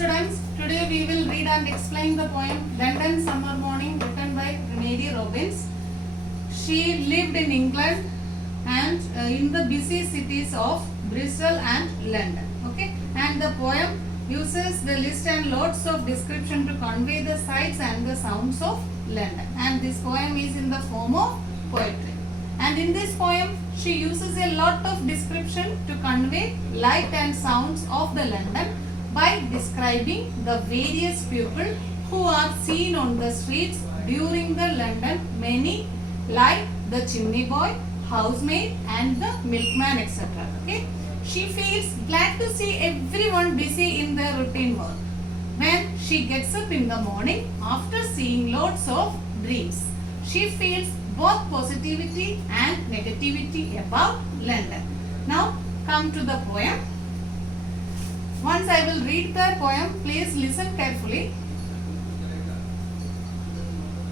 students, today we will read and explain the poem London Summer Morning written by Mary Robbins. She lived in England and in the busy cities of Bristol and London. Okay, and the poem uses the list and lots of description to convey the sights and the sounds of London. And this poem is in the form of poetry. And in this poem, she uses a lot of description to convey light and sounds of the London by describing the various people who are seen on the streets during the London many, like the chimney boy, housemaid and the milkman, etc. Okay, she feels glad to see everyone busy in their routine work when she gets up in the morning after seeing lots of dreams. She feels both positivity and negativity about London. Now come to the poem. Once I will read the poem, please listen carefully.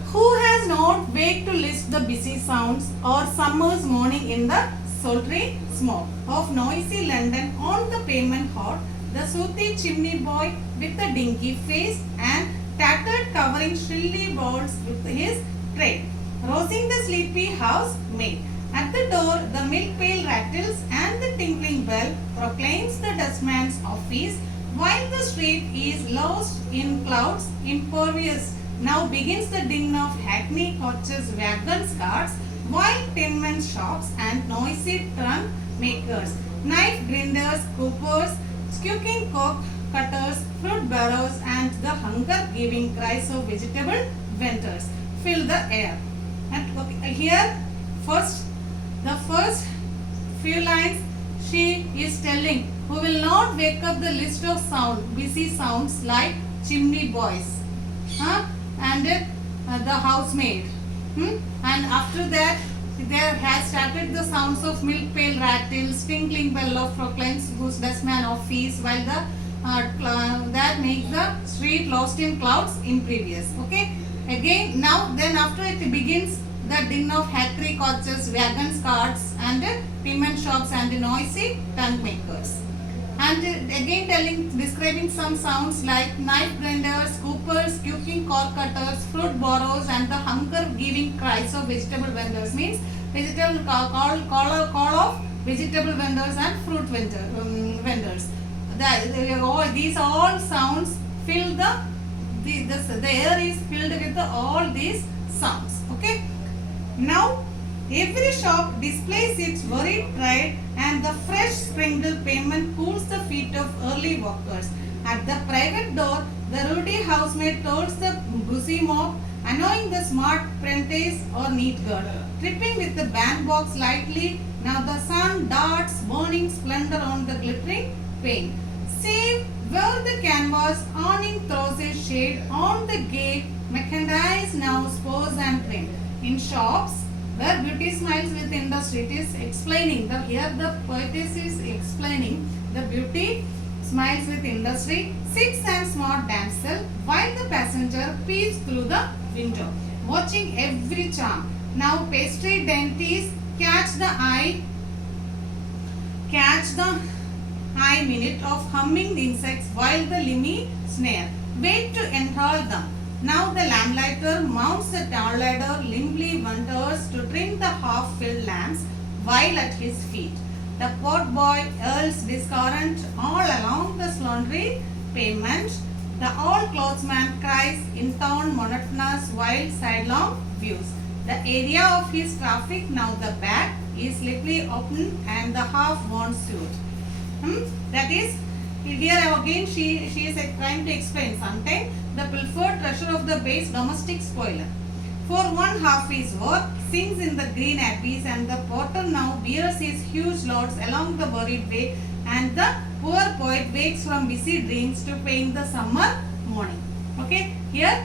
Who has not waked to list the busy sounds or summer's morning in the sultry smoke of noisy London on the pavement hot, the sooty chimney boy with a dinky face and tattered covering shrilly balls with his tray, rousing the sleepy housemaid. At the door, the milk pail rattles and the tinkling bell proclaims the dustman's office, while the street is lost in clouds impervious. Now begins the din of hackney coaches, wagons, carts, while tinmen's shops and noisy trunk makers, knife grinders, coopers, squeaking cock cutters, fruit barrows, and the hunger-giving cries of vegetable vendors fill the air. And here, the first few lines she is telling, who will not wake up the list of busy sounds like chimney boys, and the housemaid, and after that there has started the sounds of milk pail rattles, tinkling bell of proclaims whose dustman office, while the that makes the street lost in clouds impervious. Okay, again now then after it begins the din of hackney coaches, wagons, carts, and payment shops and noisy tongue makers. And again describing some sounds like knife grinders, coopers, squeaking cork cutters, fruit borrows, and the hunger-giving cries of vegetable vendors, means vegetable call of vegetable vendors and fruit vendors. These all sounds fill the air is filled with all these sounds. Okay. Now, every shop displays its varied pride and the fresh sprinkled pavement cools the feet of early walkers. At the private door, the ruddy housemaid tolls the busy mob, annoying the smart apprentice or neat girl, tripping with the bandbox lightly. Now the sun darts burning splendor on the glittering pane. Save where the canvas awning throws a shade on the gay merchandise now spurs and trim. In shops where beauty smiles with industry, it is explaining here the poetess is explaining the beauty smiles with industry, sits and smart damsel, while the passenger peeps through the window, watching every charm. Now pastry dainties catch the eye minute of humming insects, while the limmy snare wait to enthrall them. Now the lamplighter mounts the tall ladder, limbly wonders to trim the half-filled lamps, while at his feet the pot boy earls discordant all along the laundry pavement. The old clothesman cries in town monotonous while sidelong views. The area of his traffic now the back is slightly open and the half-worn suit. That is, here again she is trying to explain something. The pilfered treasure of the base domestic spoiler. For one half his work sings in the green abbeys, and the potter now bears his huge loads along the buried way, and the poor poet wakes from busy dreams to paint the summer morning. Okay, here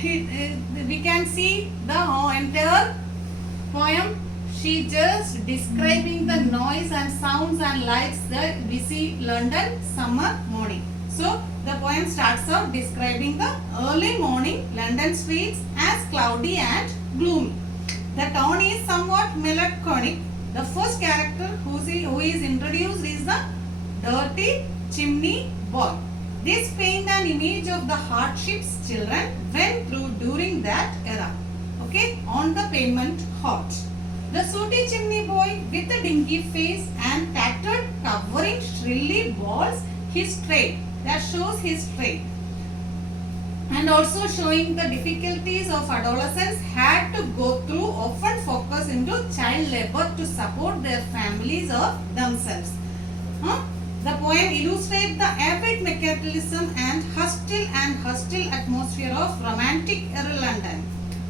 we can see the entire poem. She just describing the noise and sounds and lights the busy London summer morning. So the poem starts out describing the early morning London streets as cloudy and gloomy. The town is somewhat melancholic. The first character who is introduced is the dirty chimney boy. This paint an image of the hardships children went through during that era. Okay, on the pavement hot. The sooty chimney boy with a dingy face and tattered covering shrilly bawls his trade. That shows his trade. And also showing the difficulties of adolescents had to go through, often focus into child labor to support their families or themselves. The poem illustrates the avid materialism and hostile atmosphere of romantic era London.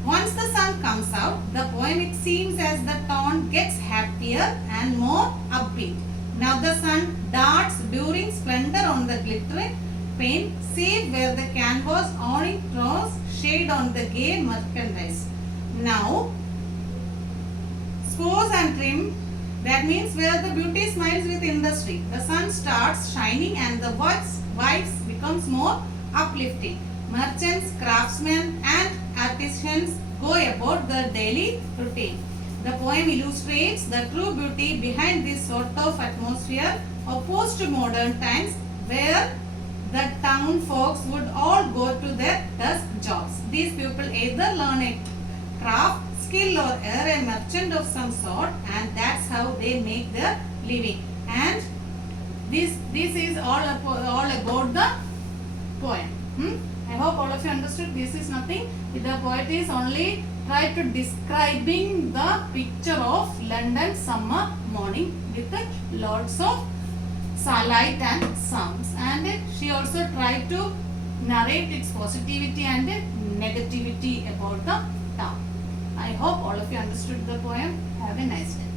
Once the sun comes out, the poem it seems as the tone gets happier and more upbeat. Now the sun darts during splendor on the glittering pane, save where the canvas awning throws shade on the gay merchandise. Now, spores and trim, that means where the beauty smiles with industry. The sun starts shining and the vibes becomes more uplifting. Merchants, craftsmen and artisans go about their daily routine. The poem illustrates the true beauty behind this sort of atmosphere opposed to modern times where the town folks would all go to their desk jobs. These people either learn a craft, skill or are a merchant of some sort, and that's how they make their living. And this is all about the poem. I hope all of you understood. This is nothing. The poet is only try to describing the picture of London summer morning with lots of light and sounds, and she also tried to narrate its positivity and negativity about the town. I hope all of you understood the poem. Have a nice day.